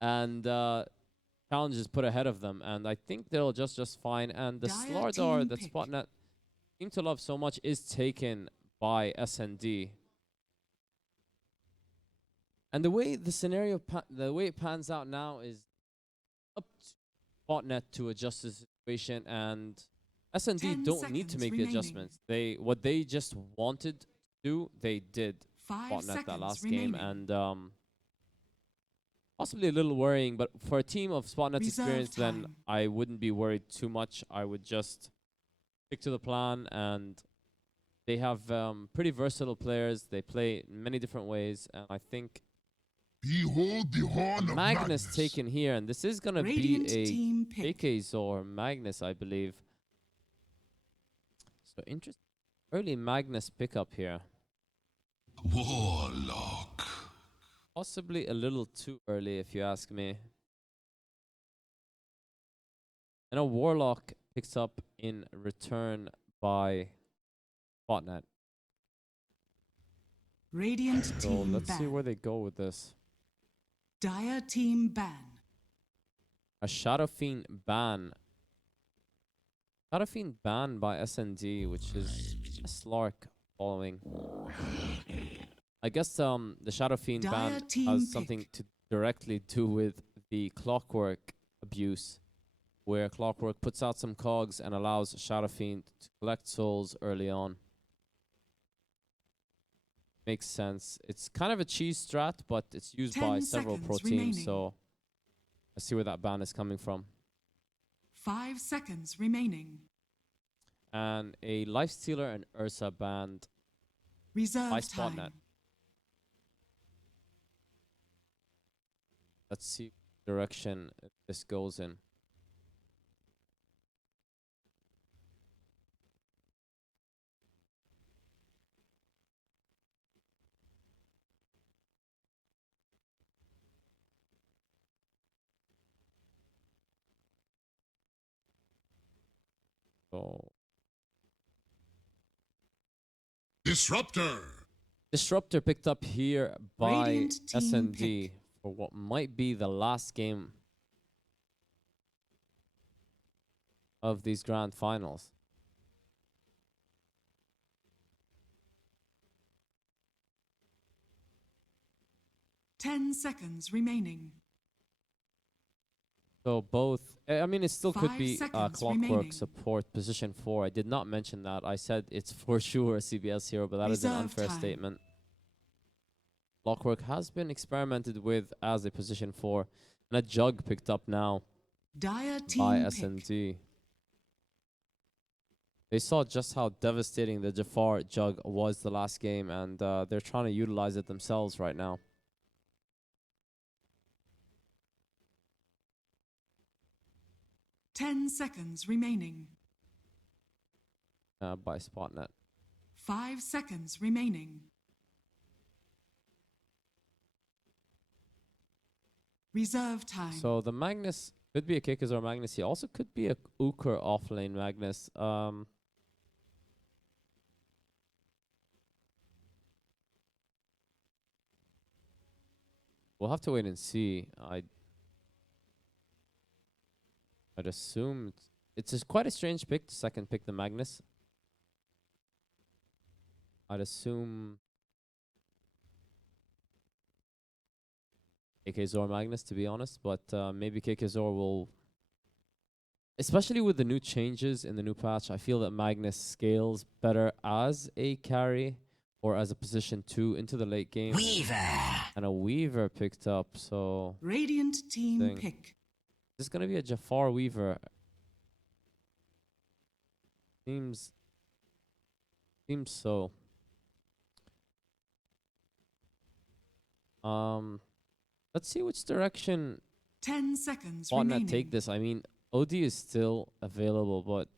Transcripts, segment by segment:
and challenge is put ahead of them, and I think they'll just fine. And the Slardar that Spotnet seem to love so much is taken by SnD. And the way the scenario, the way it pans out now is up to Spotnet to adjust the situation, and SnD don't need to make the adjustments. What they just wanted to do, they did. Spotnet that last game, and possibly a little worrying, but for a team of Spotnet's experience, then I wouldn't be worried too much. I would just stick to the plan, and they have pretty versatile players. They play in many different ways, and I think behold the horn of Magnus taken here, and this is gonna be a KKZor Magnus, I believe. So interesting, early Magnus pickup here. Warlock. Possibly a little too early, if you ask me. I know Warlock picks up in return by Spotnet. Radiant So team let's ban. see where they go with this. Dire team ban. A Shadow Fiend ban. Shadow Fiend ban by SnD, which is a Slark following. I guess the Shadow Fiend ban has something to directly do with the Clockwork abuse, where Clockwork puts out some cogs and allows Shadow Fiend to collect souls early on. Makes sense. It's kind of a cheese strat, but it's used by several pro teams, so let's see where that ban is coming from. 5 seconds remaining. And a Lifestealer and Ursa banned Reserve by Spotnet. time. Let's see what direction this goes in. So Disruptor picked up here by SnD for what might be the last game of these grand finals. Ten seconds remaining. So both, I mean, it still could 5 be seconds Clockwork remaining. support position 4. I did not mention that. I said it's for sure a CBS hero, but that is an Reserve unfair time. statement. Clockwork has been experimented with as a position 4. And a Jug picked up now Dire by team SnD. They saw just how devastating the Jafar Jug was the last game, and they're trying to utilize it themselves right now. pick. 10 seconds remaining. By Spotnet. 5 seconds remaining. Reserve time. So the Magnus could be a KKZor Magnus. He also could be a Uker offlane Magnus. We'll have to wait and see. I'd assume it's quite a strange pick to second pick the Magnus. I'd assume KKZor Magnus, to be honest, but maybe KKZor will, especially with the new changes in the new patch, I feel that Magnus scales better as a carry or as a position 2 into the late game. Weaver! And a Weaver picked up, so Radiant team pick. this is going to be a Jafar Weaver. Seems so. Let's see which direction 10 seconds Spotnet remaining. take this. I mean, OD is still available, but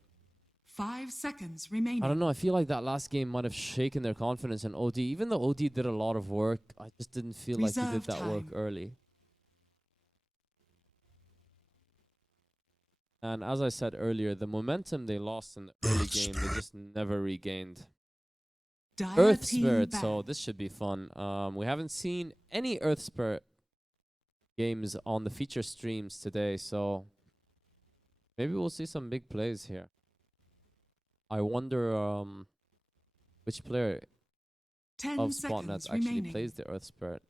5 seconds remaining. I don't know. I feel like that last game might have shaken their confidence in OD. Even though OD did a lot of work, I just didn't feel like he did that work early. And as I said earlier, the momentum they lost in the early game, they just never regained. Dire Earth team Spirit, ban. so this should be fun. We haven't seen any Earth Spirit games on the feature streams today, so maybe we'll see some big plays here. I wonder which player 10 of seconds Spotnet actually remaining. plays the Earth Spirit.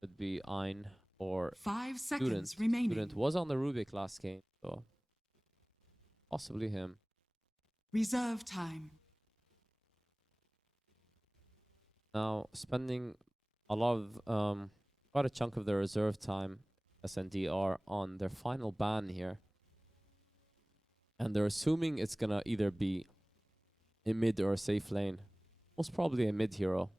Could be Ein or 5 Student. seconds remaining. Student was on the Rubik last game, so possibly him. Reserve time. Now spending a lot of quite a chunk of their reserve time, SnD are on their final ban here. And they're assuming it's gonna either be a mid or a safe lane. Most probably a mid hero.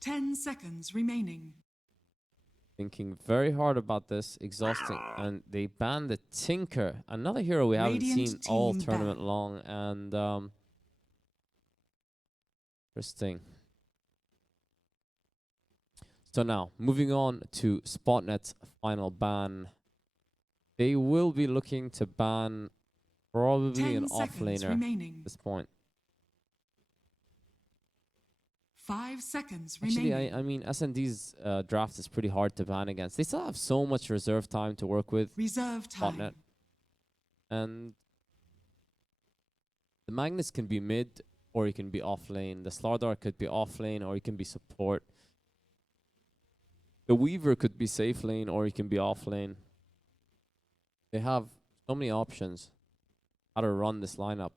Ten seconds remaining. Thinking very hard about this, exhausting, and they banned the Tinker, another hero we haven't Radiant seen all team tournament ban. long, and interesting. So now, moving on to Spotnet's final ban. They will be looking to ban probably 10 an seconds offlaner remaining. at this point. 5 seconds Actually, remaining. I mean, SND's draft is pretty hard to ban against. They still have so much reserve time to work with. Reserve time. Spotnet. And the Magnus can be mid, or he can be off lane. The Slardar could be off lane, or he can be support. The Weaver could be safe lane, or he can be off lane. They have so many options how to run this lineup.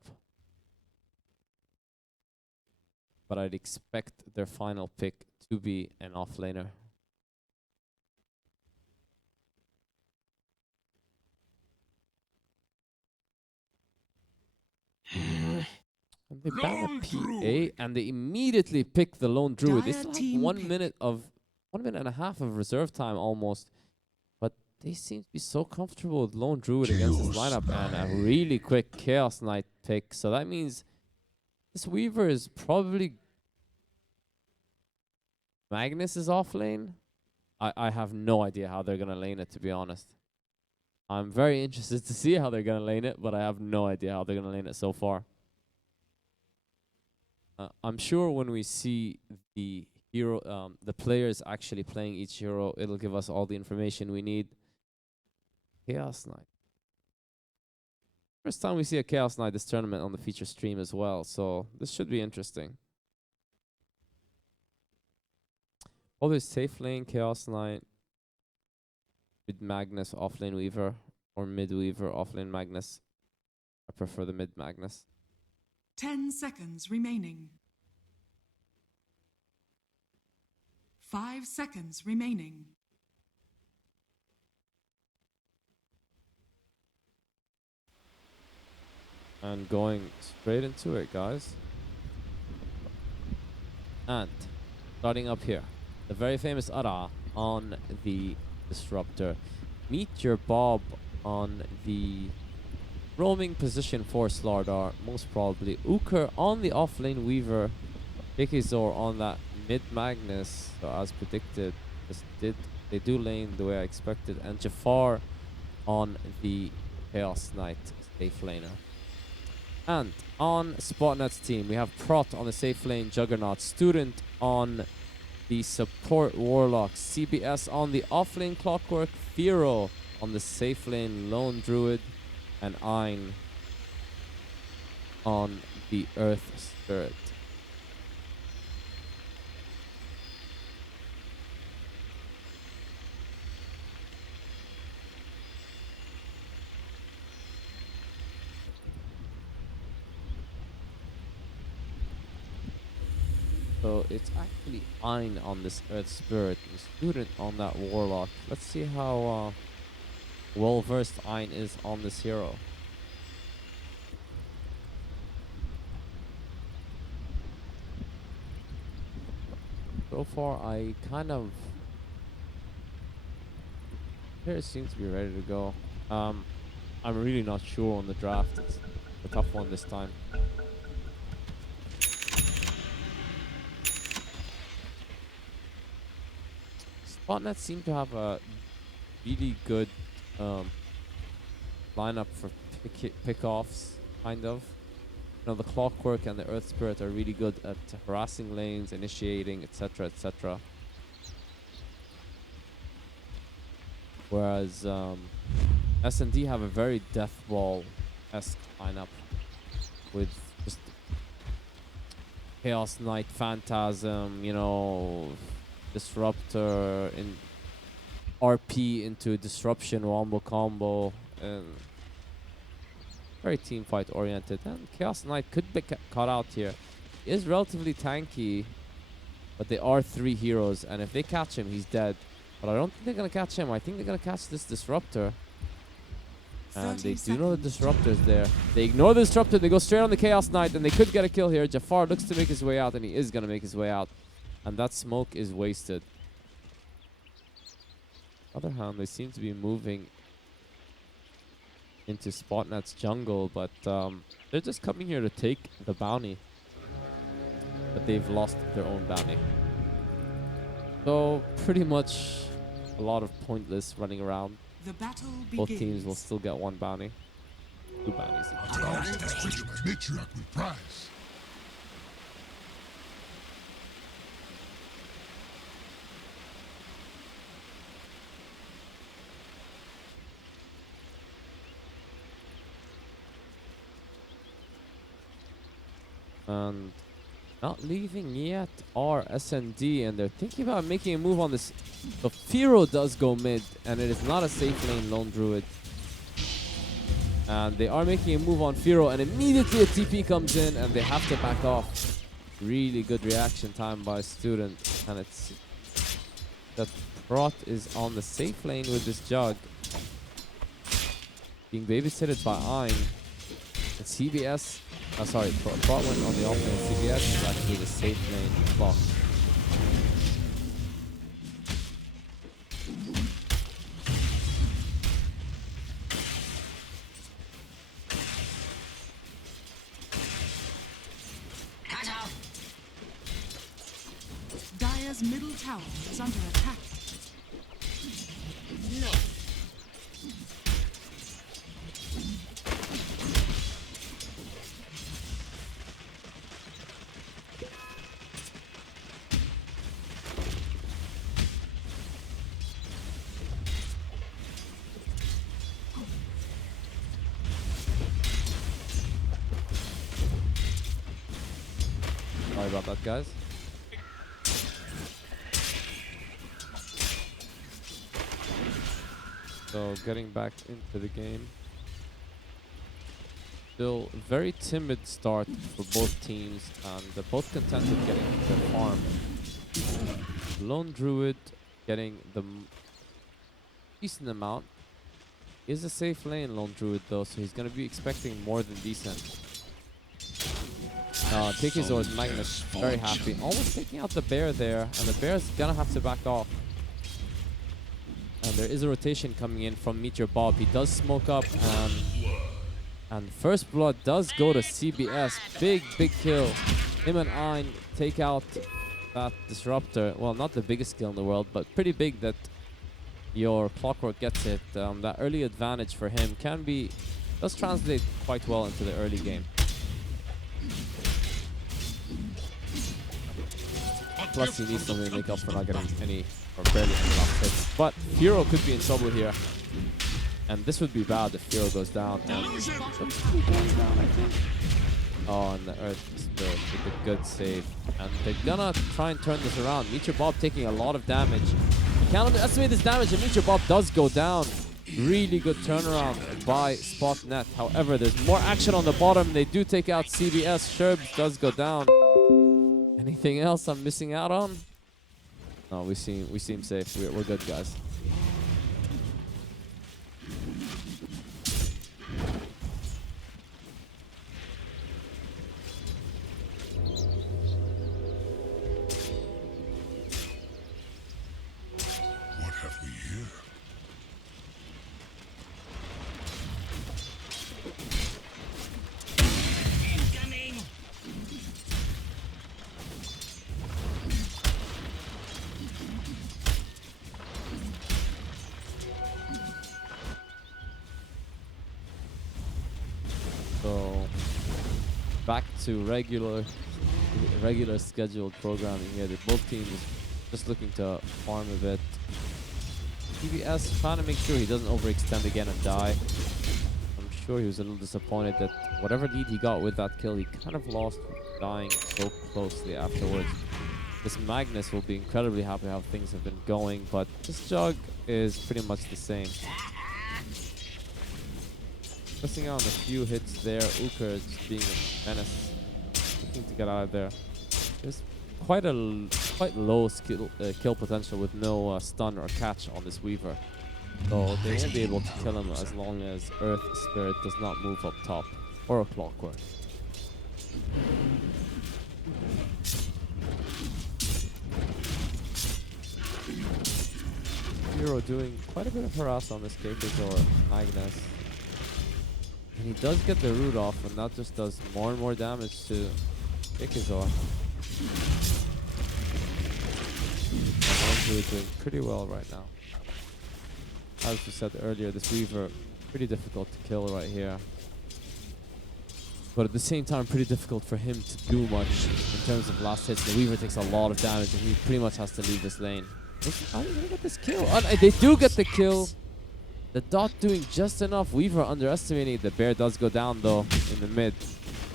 But I'd expect their final pick to be an offlaner. And they ban Lone a PA, Druid. and they immediately pick the lone druid. They Dire still have team 1 pick. minute and a half of reserve time almost. But they seem to be so comfortable with lone druid against this Chaos lineup, and a really quick Chaos Knight pick. So that means this Weaver is probably Magnus is off lane. I have no idea how they're gonna lane it, to be honest. I'm very interested to see how they're gonna lane it, but I have no idea how they're gonna lane it so far. I'm sure when we see the hero, the players actually playing each hero, it'll give us all the information we need. Chaos Knight. First time we see a Chaos Knight this tournament on the feature stream as well, so this should be interesting. Always safe lane, Chaos Knight, mid Magnus, off lane Weaver, or mid Weaver, off lane Magnus. I prefer the mid Magnus. 10 seconds remaining. 5 seconds remaining. And going straight into it, guys. And starting up here, the very famous Ara on the Disruptor. Meet your Bob on the roaming position for Slardar, most probably. Uker on the offlane Weaver. Vikizor on that mid Magnus, so as predicted. They do lane the way I expected. And Jafar on the Chaos Knight safe laner. And on Spotnet's team, we have Prot on the safe lane Juggernaut, Student on the support Warlock, CBS on the offlane Clockwork, Firo on the safe lane Lone Druid, and Ein on the Earth Spirit. So it's actually Ein on this Earth Spirit, and Student on that Warlock. Let's see how well versed Ein is on this hero. So far, I kind of... Here seems to be ready to go. I'm really not sure on the draft. It's a tough one this time. Spotnet seem to have a really good lineup for pick-offs, kind of. know, the Clockwork and the Earth Spirit are really good at harassing lanes, initiating, etc., etc. Whereas SnD have a very Death Ball-esque lineup with just Chaos Knight, Phantasm, you know, Disruptor, in RP into Disruption, Wombo Combo, and very team fight oriented. And Chaos Knight could be caught out here. He is relatively tanky, but they are 3 heroes, and if they catch him, he's dead. But I don't think they're gonna catch him. I think they're gonna catch this Disruptor. And they do know the Disruptor's there. They ignore the Disruptor, they go straight on the Chaos Knight, and they could get a kill here. Jafar looks to make his way out, and he is gonna make his way out. And that smoke is wasted. On the other hand, they seem to be moving into Spotnet's jungle, but they're just coming here to take the bounty. But they've lost their own bounty. So pretty much a lot of pointless running around. The battle Both begins. teams will still get 1 bounty. 2 bounties. I was desperate my matriarch with prize. And not leaving yet are SnD, and they're thinking about making a move on this. The Firo does go mid, and it is not a safe lane Lone Druid. And they are making a move on Firo, and immediately a TP comes in, and they have to back off. Really good reaction time by Student, and it's that Prot is on the safe lane with this Jug, being babysitted by Ein. And CBS, sorry, Prot went on the offlane. CBS is actually the safe lane block. Dire's middle tower is under attack. No. Sorry about that, guys. So getting back into the game. Still very timid start for both teams, and they're both content with getting their farm. Lone Druid getting the decent amount. Is a safe lane, Lone Druid, though, so he's going to be expecting more than decent. Tikizor is Magnus, very happy. Almost taking out the bear there, and the bear's going to have to back off. And there is a rotation coming in from Meteor Bob. He does smoke up, and First Blood does go to CBS. Big kill. Him and Ein take out that Disruptor. Well, not the biggest kill in the world, but pretty big that your Clockwork gets it. That early advantage for him does translate quite well into the early game. Plus, he needs something to make up for not getting any or barely any last hits. But Firo could be in trouble here. And this would be bad if Firo goes down. And oh, and the Earth Spirit with a good save. And they're gonna try and turn this around. Meteor Bob taking a lot of damage. You can't underestimate this damage, and Meteor Bob does go down. Really good turnaround by Spotnet. However, there's more action on the bottom. They do take out CBS. Sherbs does go down. Anything else I'm missing out on? No, we seem safe. We're good, guys. What have we here? Incoming. back to regular scheduled programming here. Both teams just looking to farm a bit. TBS trying to make sure he doesn't overextend again and die. I'm sure he was a little disappointed that whatever lead he got with that kill, he kind of lost dying so closely afterwards. This Magnus will be incredibly happy how things have been going, but this Jug is pretty much the same. Missing out on a few hits there. Uker is just being a menace, looking to get out of there. There's quite low kill potential with no stun or catch on this Weaver. So they won't be able to kill him as long as Earth Spirit does not move up top. Or a Clockwork. Hero doing quite a bit of harass on this Capers or Magnus. And he does get the root off, and that just does more and more damage to Ikizor. And is doing pretty well right now. As we said earlier, this Weaver, pretty difficult to kill right here. But at the same time, pretty difficult for him to do much in terms of last hits. The Weaver takes a lot of damage, and he pretty much has to leave this lane. Are they gonna get this kill? Oh, they do get the kill. The dot doing just enough. Weaver underestimating. The bear does go down though in the mid.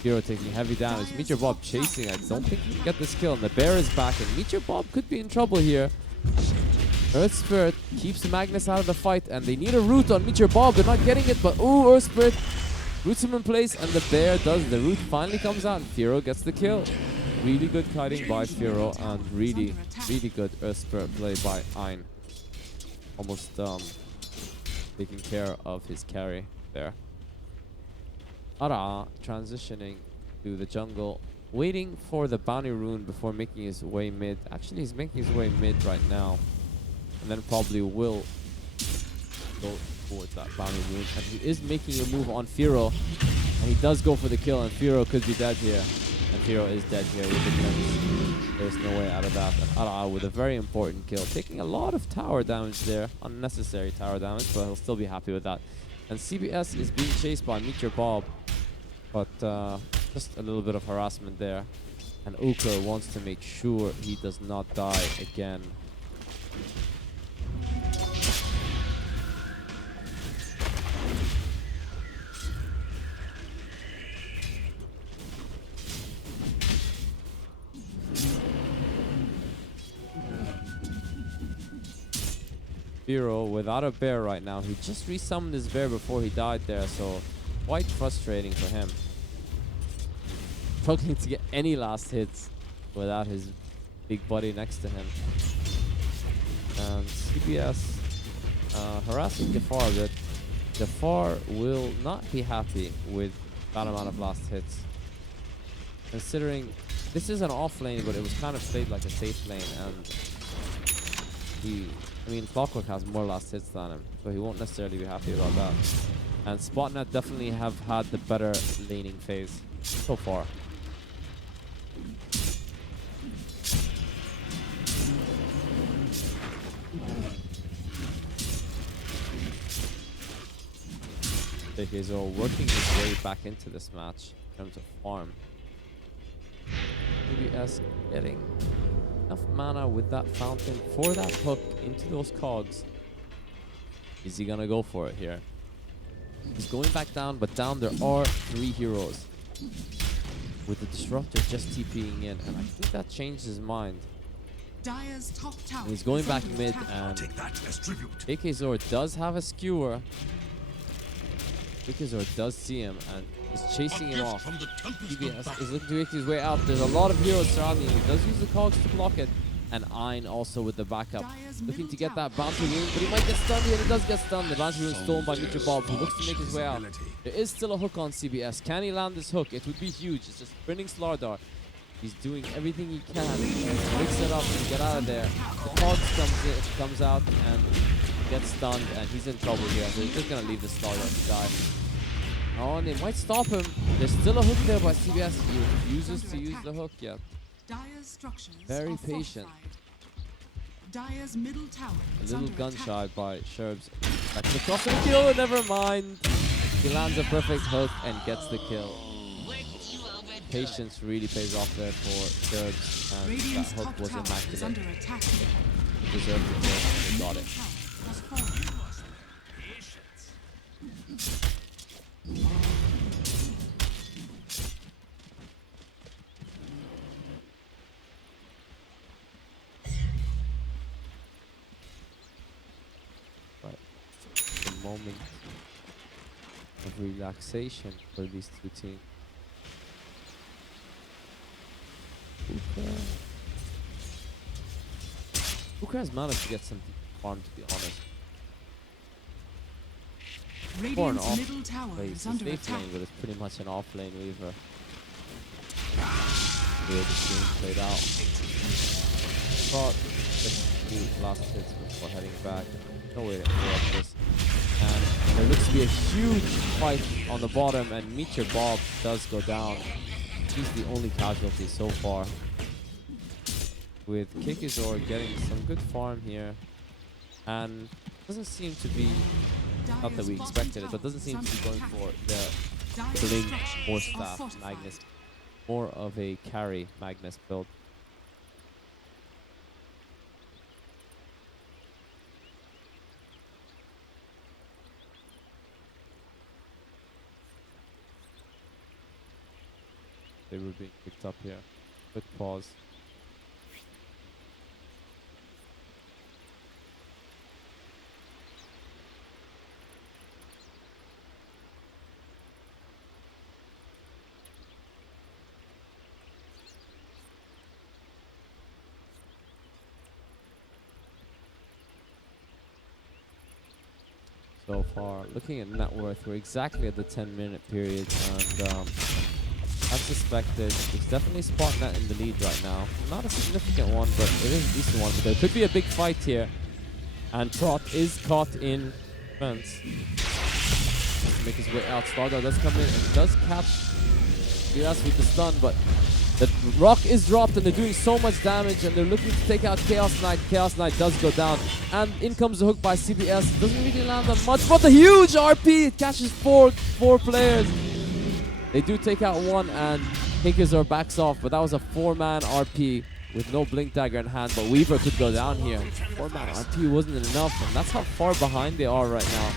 Hero taking heavy damage. Meteor Bob chasing. I don't think he can get this kill. And the bear is back, and Meteor Bob could be in trouble here. Earth Spirit keeps Magnus out of the fight, and they need a root on Meteor Bob. They're not getting it, but ooh, Earth Spirit roots him in place, and the bear does. The root finally comes out, and Firo gets the kill. Really good kiting by Firo, and really good Earth Spirit play by Ein. Almost taking care of his carry there. Ara transitioning to the jungle, waiting for the bounty rune before making his way mid. Actually, he's making his way mid right now, and then probably will go towards that bounty rune. And he is making a move on Firo, and he does go for the kill, and Firo could be dead here. And Firo is dead here with the cleanse. There's no way out of that. And Ara with a very important kill, taking a lot of tower damage there, unnecessary tower damage, but he'll still be happy with that. And CBS is being chased by Meteor Bob, but just a little bit of harassment there. And Uker wants to make sure he does not die again. Firo without a bear right now. He just resummoned his bear before he died there, so quite frustrating for him. Struggling to get any last hits without his big buddy next to him. And CBS harassing Jafar a bit. Jafar will not be happy with that amount of last hits. Considering this is an off lane, but it was kind of played like a safe lane, and I mean, Clockwork has more last hits than him, so he won't necessarily be happy about that. And Spotnet definitely have had the better laning phase so far. He's working his way back into this match in terms of farm. UBS getting enough mana with that fountain for that hook into those cogs. Is he gonna go for it here? He's going back down, but down there are 3 heroes. With the Disruptor just TPing in, and I think that changed his mind. Dire's top tower. He's going back mid, and Ikezor does have a skewer. Ikezor does see him and is chasing him off. TBS is looking to make his way out. There's a lot of heroes surrounding him. He does use the cogs to block it. And Ein also with the backup. Looking to get that bounty rune, but he might get stunned here. He does get stunned. The bounty rune stolen by Meteor Bob, who looks to make his way out. There is still a hook on CBS. Can he land this hook? It would be huge. It's just sprinting Slardar. He's doing everything he can to mix it up and get out of there. The cogs comes out and gets stunned, and he's in trouble here. So he's just gonna leave the Slardar to die. Oh, and they might stop him. There's still a hook there by CBS. He refuses to use the hook yet. Dire's structures Very are patient. Dire's middle tower A is little under gun attack. shy by Sherbs. Back to the cross and kill. Never mind. He lands a perfect hook and gets the kill. patience really pays off there for Serbs, and that Radiant's hook top was tower is immaculate. under attack. They deserved the kill. They got it. Tower has fallen. Right. The moment of relaxation for these two teams. Uka has managed to get some farm, to be honest. For an Radiant's off middle tower lane, is it's under safe attack. lane, but it's pretty much an off lane weaver. The way this game played out. But just the last hits before heading back. No way to interrupt this. And there looks to be a huge fight on the bottom, and Meteor Bob does go down. He's the only casualty so far. With Kikizor getting some good farm here. And doesn't seem to be, not that we expected it, but doesn't seem to be going for the Blink or Staff Magnus. More of a carry Magnus build. They were being picked up here. Quick pause. So far, looking at net worth, we're exactly at the 10-minute period, and as suspected, it's definitely Spotnet in the lead right now. Not a significant one, but it is a decent one. But there could be a big fight here, and Trot is caught in defense. To make his way out, Stargo does come in and does catch Giras with the stun, but the rock is dropped and they're doing so much damage, and they're looking to take out Chaos Knight. Chaos Knight does go down, and in comes the hook by CBS. Doesn't really land on much, but the huge RP! It catches four players. They do take out one, and Kikizor backs off, but that was a 4-man RP with no Blink Dagger in hand, but Weaver could go down here. 4-man RP wasn't enough, and that's how far behind they are right now.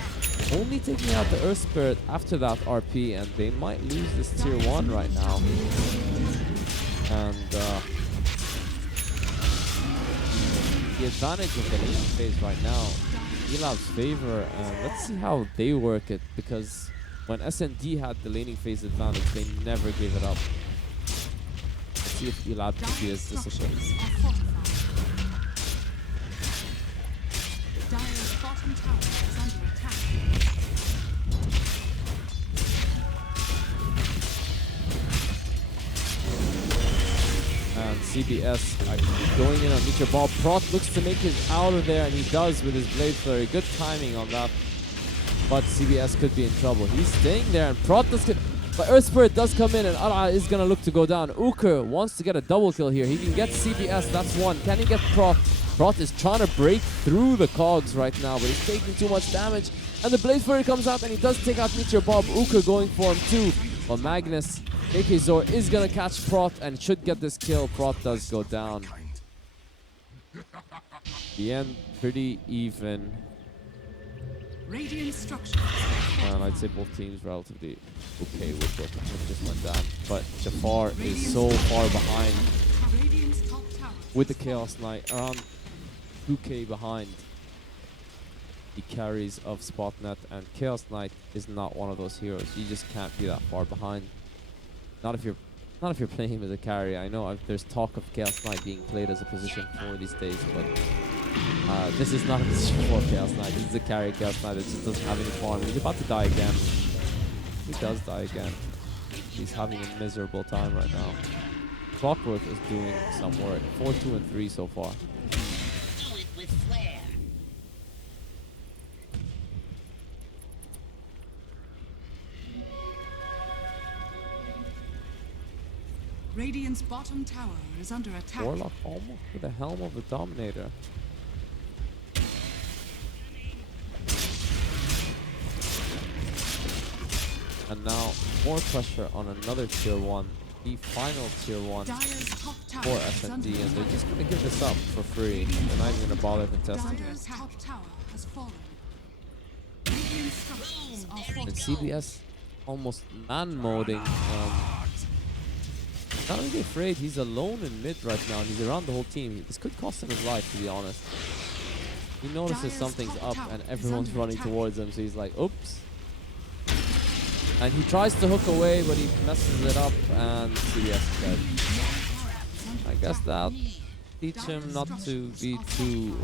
Only taking out the Earth Spirit after that RP, and they might lose this tier 1 right now. And the advantage of the lane phase right now, Elab's favor, and let's see how they work it, because when SnD had the laning phase advantage, they never gave it up. Let's see if Elab can be as disciplined. Dire's bottom tower is under attack. And CBS actually going in on Meteor Ball. Prot looks to make it out of there, and he does with his Blade Flurry. Good timing on that. But CBS could be in trouble. He's staying there, and Prot does get... But Earth Spirit does come in, and Ara is going to look to go down. Uker wants to get a double kill here. He can get CBS, that's one. Can he get Prot? Prot is trying to break through the cogs right now, but he's taking too much damage. And the Blade Flurry comes out, and he does take out Meteor Bob. Uker going for him too. But Magnus, Kikizor, is going to catch Prot and should get this kill. Prot does go down. The end, pretty even. Radiant structures. And I'd say both teams relatively okay with what just went down. But Jafar is so far behind Radiant's top tower with the Chaos Knight, around 2k behind the carries of Spotnet, and Chaos Knight is not one of those heroes. You just can't be that far behind. Not if you're playing him as a carry. I know there's talk of Chaos Knight being played as a position 4 these days, but this is not a position 4 Chaos Knight. This is a carry Chaos Knight that just doesn't have any farm. He's about to die again. He does die again. He's having a miserable time right now. Clockwork is doing some work. 4, 2, and 3 so far. Do it with flair. Radiant's bottom tower is under attack. Warlock almost with the helm of the Dominator. And now more pressure on another tier 1 the final tier 1 Dire's top tower for is under SnD, and they're attack. just gonna give this up for free. They're not even gonna bother contesting. Dire's top tower has fallen. Radiant structures are Boom, there it And fortified. CBS almost man-moding. Not really afraid. He's alone in mid right now, and he's around the whole team. This could cost him his life, to be honest. He notices Dire's something's top up, tower and is everyone's under running attack. towards him, so he's like, oops. And he tries to hook away, but he messes it up, and CBS is dead. I guess that teach him not to be too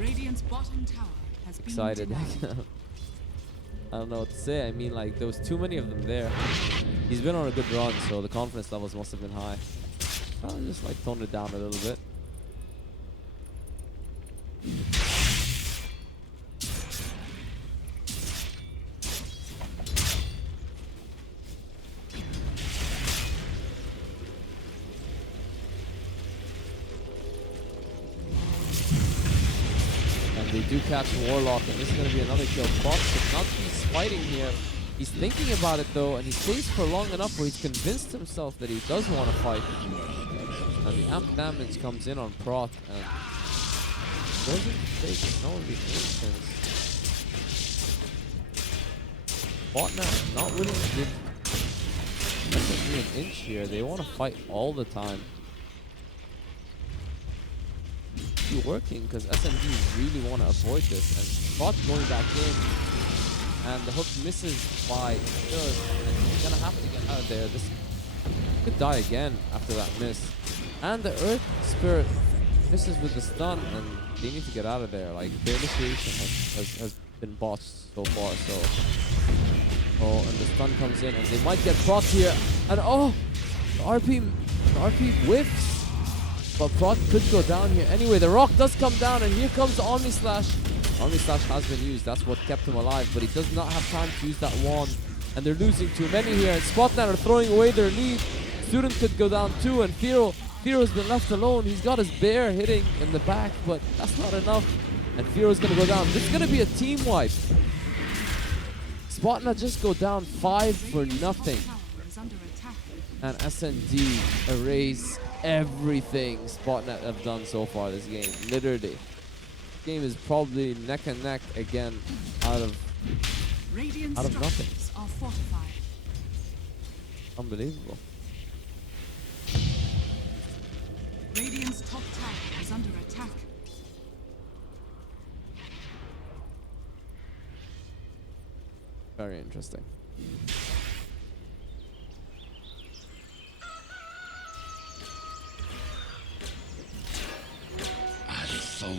Radiant's bottom tower has excited. been denied. I don't know what to say. I mean, like, there was too many of them there. He's been on a good run, so the confidence levels must have been high. I'll just, like, tone it down a little bit. And they do catch Warlock, and this is going to be another kill. Fox should not be fighting here. He's thinking about it though, and he stays for long enough where he's convinced himself that he does want to fight. And the amp damage comes in on Prot, and doesn't take some of the instance. Spotnet not willing to give SnD an inch here. They want to fight all the time. Working because SnD really want to avoid this, and Spot going back in, and the hook misses by just, and he's gonna have to get out of there. This could die again after that miss, and the Earth Spirit misses with the stun, and they need to get out of there. Like, their initiation has been botched so far. So, oh, and the stun comes in, and they might get Prot here, and oh, the RP whiffs. But Prot could go down here. Anyway, the rock does come down, and here comes the Omni Slash. Omni Slash has been used. That's what kept him alive, but he does not have time to use that wand. And they're losing too many here, and Spotnet are throwing away their lead. Student could go down too, and Fearo's been left alone. He's got his bear hitting in the back, but that's not enough. And Fearo's gonna go down. This is gonna be a team wipe. Spotnet just go down 5 for nothing. And SnD erase everything Spotnet have done so far this game. Literally. This game is probably neck and neck again out of nothing. Are fortified. Unbelievable. Radiant's top tower is under attack. Very interesting.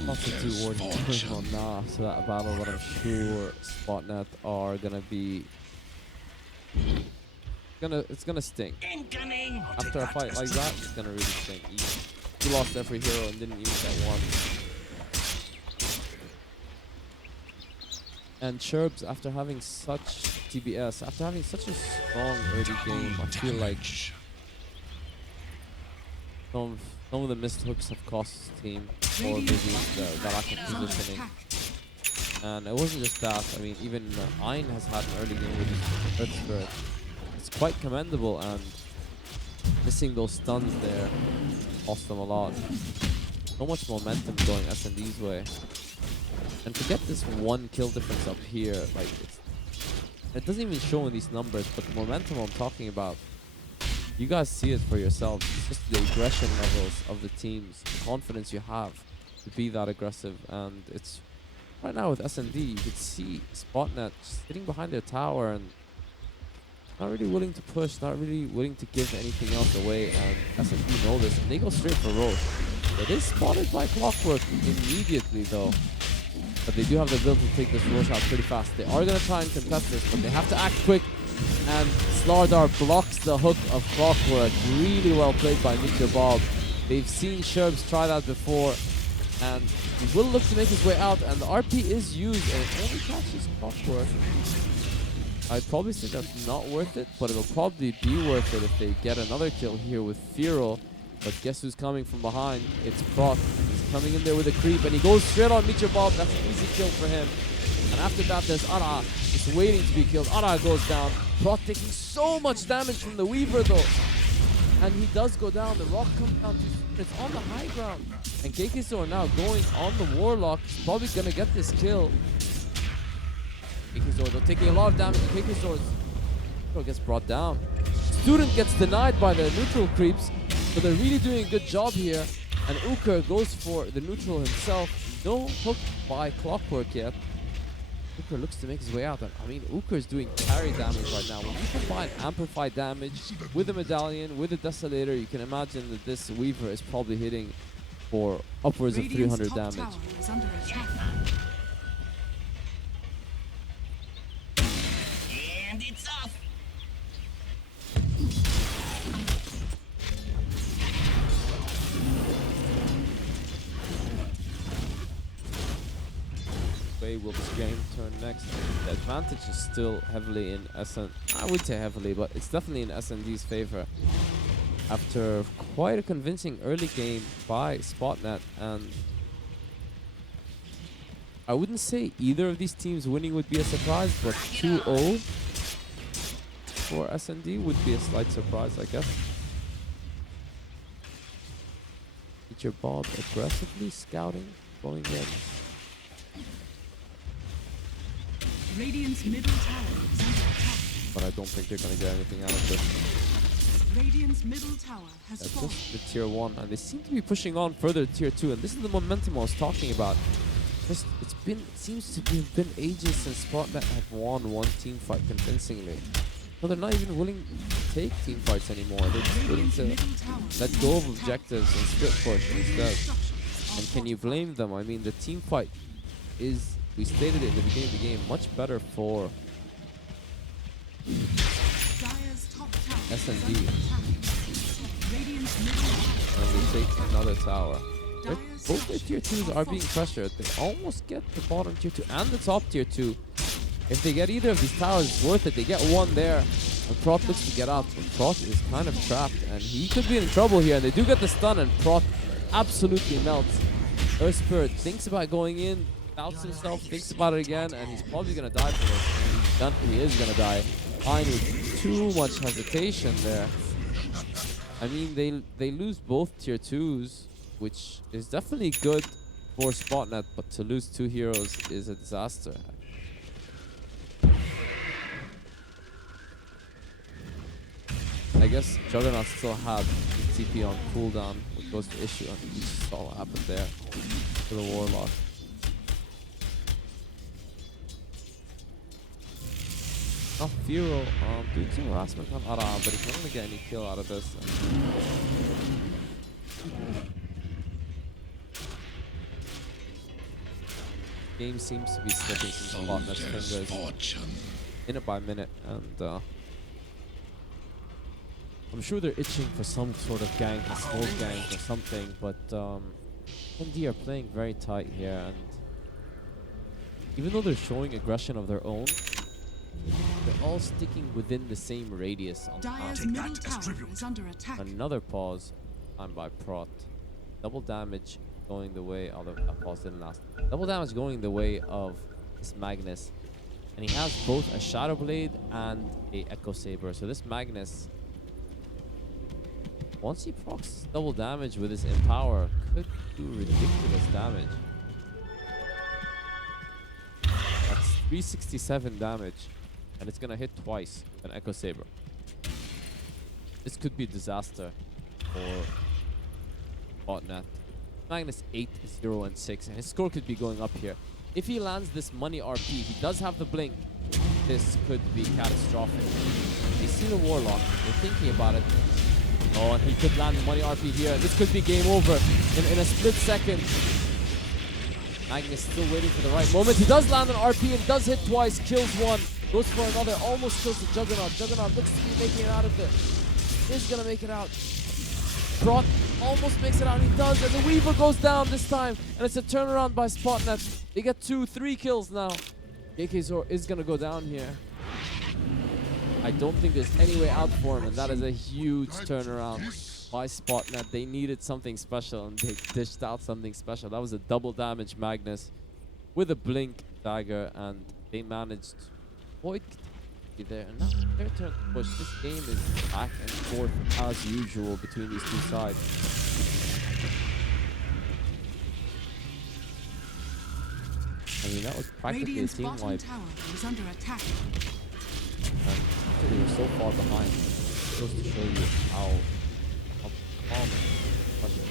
Not to do ward on now, so that battle, but I'm sure Spotnet are gonna be it's gonna sting. Incoming! After a fight like that, it's gonna really sting. He lost every hero and didn't even get one. And Cherbs, after having such TBS, after having such a strong early game, I feel like some of the missed hooks have cost his team, or maybe the lack of positioning. And it wasn't just that. I mean, even Ein has had an early game with his Earth Spirit. It's quite commendable, and missing those stuns there cost them a lot. So much momentum going SnD's way. And to get this 1 kill difference up here, like, it doesn't even show in these numbers, but the momentum I'm talking about, you guys see it for yourselves. It's just the aggression levels of the teams, the confidence you have to be that aggressive. And it's right now with SnD, you could see Spotnet sitting behind their tower and not really willing to push, not really willing to give anything else away. And SnD know this, and they go straight for Roche. It is spotted by Clockwork immediately though. But they do have the ability to take this Roche out pretty fast. They are going to try and contest this, but they have to act quick. And Slardar blocks the hook of Clockwork. Really well played by Mr. Bob. They've seen Sherbs try that before, and he will look to make his way out, and the RP is used, and it only catches Clockwork. I'd probably say that's not worth it, but it'll probably be worth it if they get another kill here with Fearow. But guess who's coming from behind? It's Prot. He's coming in there with a creep, and he goes straight on Mr. Bob. That's an easy kill for him. And after that, there's Ara, just waiting to be killed. Ara goes down. Prot taking so much damage from the Weaver though. And he does go down. The rock comes down too soon. It's on the high ground. And Kekiso now going on the Warlock. He's probably going to get this kill. Kekiso though taking a lot of damage. Kekiso gets brought down. Student gets denied by the neutral creeps. But they're really doing a good job here. And Uker goes for the neutral himself. No hook by Clockwork yet. Uker looks to make his way out. I mean, Uker is doing carry damage right now. When you combine amplified damage with the medallion, with the desolator, you can imagine that this Weaver is probably hitting for upwards of 300 damage. Tower is under attack. And it's off. Way will this game turn next? The advantage is still heavily in SN. I would say heavily, but it's definitely in SND's favor. After quite a convincing early game by Spotnet, and I wouldn't say either of these teams winning would be a surprise, but 2-0 for SND would be a slight surprise, I guess. Feature Bob aggressively scouting, going in. Radiant's middle tower is under attack. But I don't think they're going to get anything out of this. Radiant's middle tower has That's fallen. just the tier 1, and they seem to be pushing on further to tier 2, and this is the momentum I was talking about. Just it seems to have been ages since Spotnet have won one team fight convincingly. So they're not even willing to take team fights anymore. They're just willing Radiant's to middle tower let is go under of attack. objectives and split push instead. Radiant structures And are can you fortified. blame them? I mean, the team fight is, we stated it in the beginning of the game, much better for Dire's top tower is SND. under attack. Radiant's middle tower. and they take another tower. Dire's Both their tier structures 2s are being pressured. They almost get the bottom tier 2 and the top tier 2. If they get either of these towers, it's worth it. They get one there, and Prot looks to get out. But Prot is kind of trapped, and he could be in trouble here. And they do get the stun, and Prot absolutely melts. Earth Spirit thinks about going in, doubts himself, thinks about it again, and he's probably going to die for this. And he is going to die. Fine with too much hesitation there. I mean, they lose both tier 2s, which is definitely good for Spotnet, but to lose 2 heroes is a disaster. I guess Juggernaut still had the TP on cooldown, which was the issue, and you saw what happened there to the Warlock. Oh, Firo, doing some harassment on Ara, but he's not going to get any kill out of this. Game seems to be slipping from Spotnet's fingers Fortune. minute by minute, and I'm sure they're itching for some sort of gank, a smoke gank or something, but SnD are playing very tight here, and even though they're showing aggression of their own, they're all sticking within the same radius on Dire's time. middle tower is under attack. Another pause, time by Prot. Double damage going the way, although that pause didn't last. Double damage going the way of this Magnus, and he has both a Shadow Blade and a Echo Saber. So this Magnus, once he procs double damage with his Empower, could do ridiculous damage. That's 367 damage, and it's gonna hit twice with an Echo Saber. This could be a disaster for Spotnet. Magnus 8, 0, and 6, and his score could be going up here. If he lands this money RP, he does have the blink. This could be catastrophic. They see the Warlock, they're thinking about it. Oh, and he could land the money RP here. This could be game over in a split second. Magnus still waiting for the right moment. He does land an RP and does hit twice, kills one, goes for another, almost kills the Juggernaut. Juggernaut looks to be making it out of there. Is gonna make it out. Prot almost makes it out, and he does, and the Weaver goes down this time, and it's a turnaround by Spotnet. They get 2, 3 kills now. KKZor is gonna go down here. I don't think there's any way out for him, and that is a huge turnaround by Spotnet. They needed something special, and they dished out something special. That was a double damage Magnus with a blink dagger, and they managed to avoid there. And now their turn to push. This game is back and forth as usual between these two sides. I mean, that was practically a Radiant's team bottom wipe. tower is under attack. And they were so far behind. It goes to show you how calm and pressure.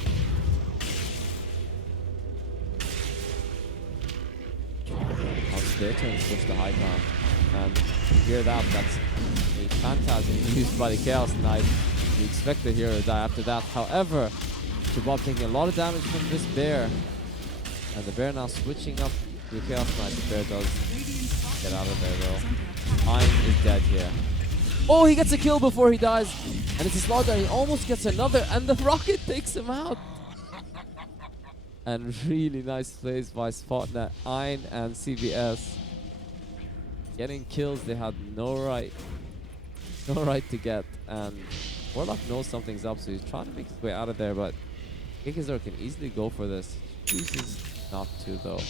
Now it's their turn to push the high ground. And you hear that, that's a phantasm used by the Chaos Knight. You expect the hero to die after that. However, Shabab taking a lot of damage from this bear. And the bear now switching up to the Chaos Knight. The bear does get out of there though. Ein is dead here. Oh, he gets a kill before he dies. And it's a slaughter. He almost gets another. And the rocket takes him out. And really nice plays by Spotnet, Ein, and CBS. Getting kills they had no right to get. And Warlock knows something's up, so he's trying to make his way out of there. But Kikizor can easily go for this. He chooses not to, though.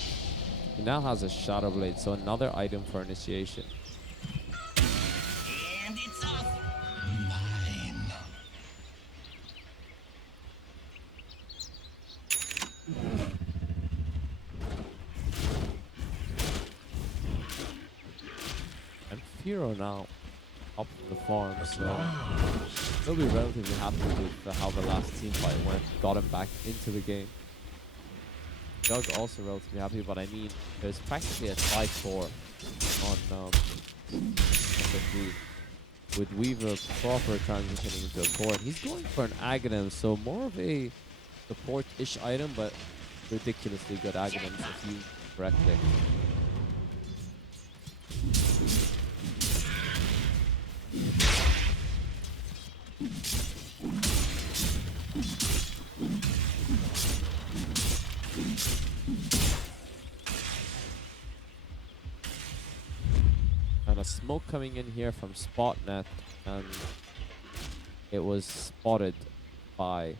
He now has a Shadow Blade, so another item for initiation. And it's off. Mine. And Firo now up in the farm, so he'll be relatively happy with how the last team fight went. Got him back into the game. Doug also relatively happy, but I mean, there's practically a tie score on number 3 with Weaver proper transitioning into a core. And he's going for an Aghanim, so more of a support-ish item, but ridiculously good Aghanims if used correctly. And a smoke coming in here from Spotnet, and it was spotted by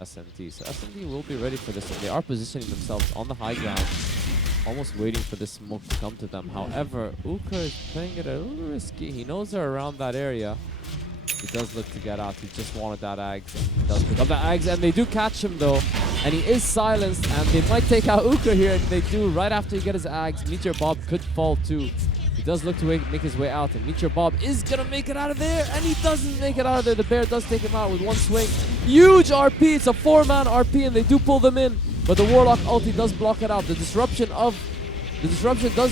SnD. So SnD will be ready for this, and they are positioning themselves on the high ground, almost waiting for this smoke to come to them. However, Uka is playing it a little risky. He knows they're around that area. He does look to get out. He just wanted that Ags. He does pick up the Ags, and they do catch him though. And he is silenced, and they might take out Uka here, and they do right after he gets his Ags. Meteor Bob could fall too. He does look to make his way out, and Meteor Bob is gonna make it out of there, and he doesn't make it out of there. The bear does take him out with one swing. Huge RP, it's a 4-man RP, and they do pull them in, but the Warlock ulti does block it out. The disruption does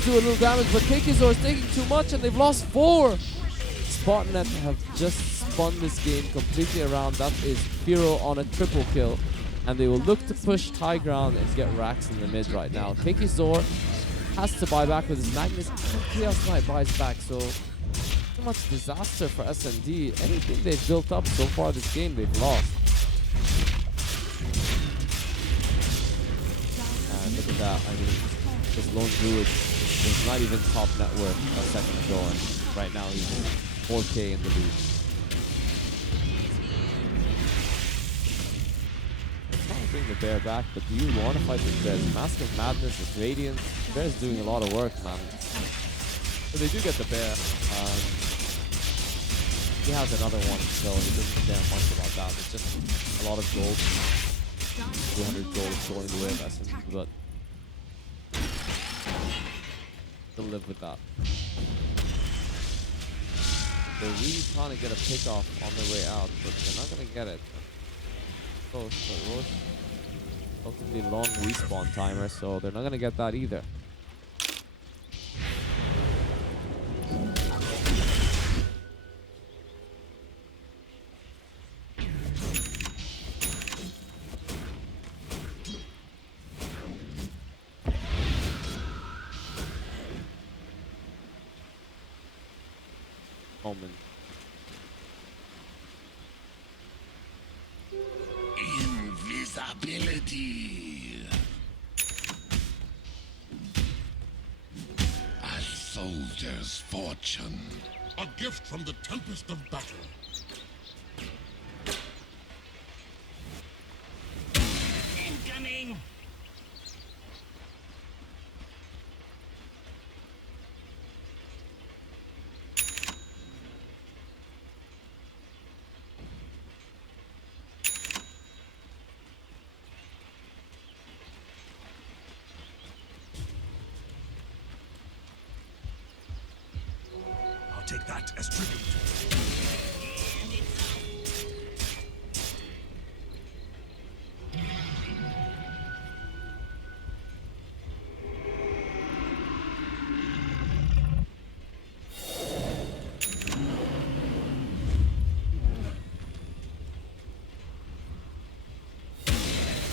do a little damage, but Kikizor is taking too much, and they've lost 4. Spotnet have just spun this game completely around. That is Firo on a triple kill, and they will look to push high ground and get racks in the mid right now. Kikizor has to buy back with his Magnus, and Chaos Knight buys back, so too much disaster for SnD. Anything they've built up so far this game, they've lost. And look at that, I mean, this lone druid was not even top net worth a second ago, and right now he's 4k in the lead. Trying to bring the bear back, but do you want to fight this bear? It's Mask of Madness, it's Radiant. The bear's doing a lot of work, man. So they do get the bear. He has another one, so he doesn't care much about that. It's just a lot of gold. 200 gold going the way of SnD, but they'll live with that. They're really trying to get a pick off on their way out, but they're not going to get it. Close, but Roche, relatively long respawn timer, so they're not going to get that either. Moment. Invisibility. A soldier's fortune. A gift from the tempest of battle. Incoming. Take that as tribute. And it's off.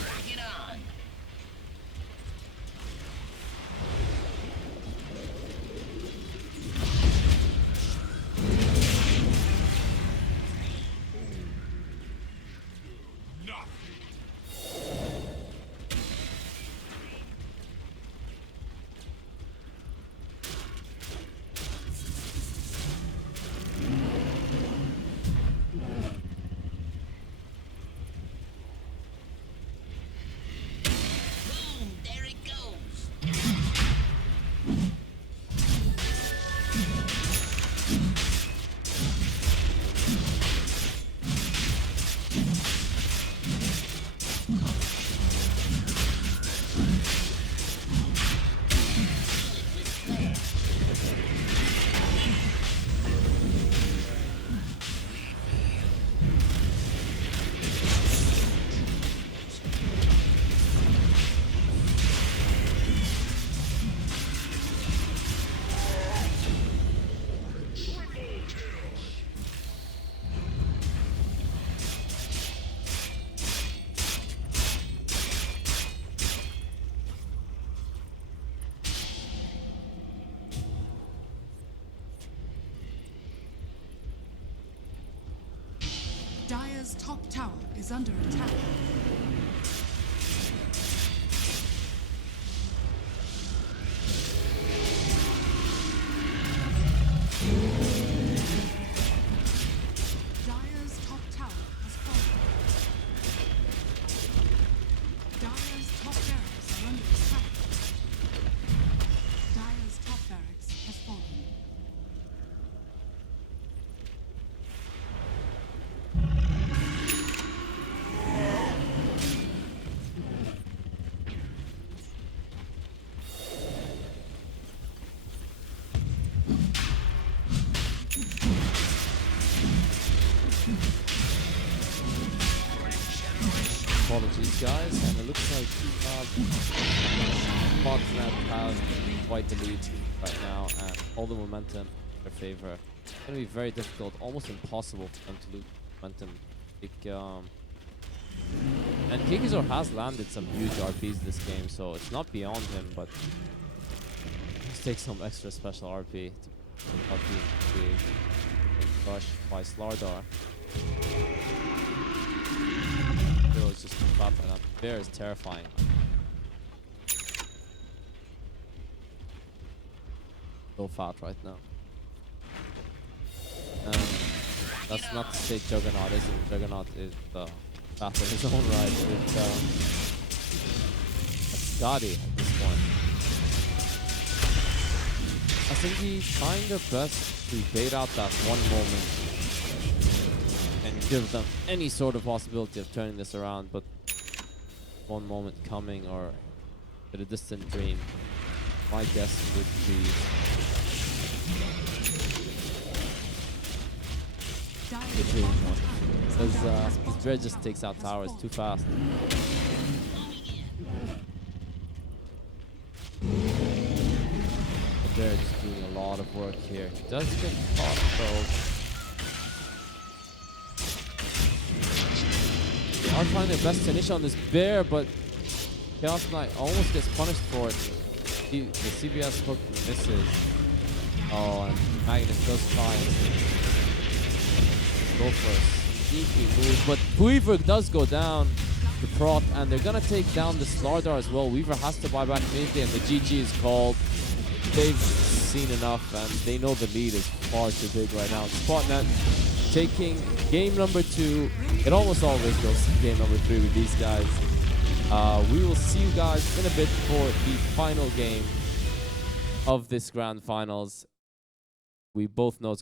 Rock it on. Boom, there it goes. Dire's top tower is under attack. Dire's top tower has fallen. Dire's top barracks are under attack. Dire's top barracks has fallen. Apologies, guys, and it looks like Spotnet has quite the lead right now, and all the momentum in their favor. It's going to be very difficult, almost impossible for them to lose momentum. And Kikizor has landed some huge RPs this game, so it's not beyond him, but just take some extra special RP to be crushed by Slardar. Hero is just fat right now. Bear is terrifying. So fat right now. That's not to say Juggernaut isn't. Juggernaut is fat in his own right. With Scotty at this point. I think he's trying their best to bait out that one moment and give them any sort of possibility of turning this around, but one moment coming or in a distant dream, my guess would be the dream one. Because his Dread just takes out towers too fast. But they're just doing a lot of work here. He does get caught though. They are trying their best to finish on this bear, but Chaos Knight almost gets punished for it. The CBS hook misses. Oh, and Magnus does try and go for a sneaky move, but Weaver does go down the prot, and they're gonna take down the Slardar as well. Weaver has to buy back immediately, and the GG is called. They've seen enough, and they know the lead is far too big right now. Spotnet taking game number 2. It almost always goes to game number 3 with these guys. We will see you guys in a bit for the final game of this grand finals. We both know it's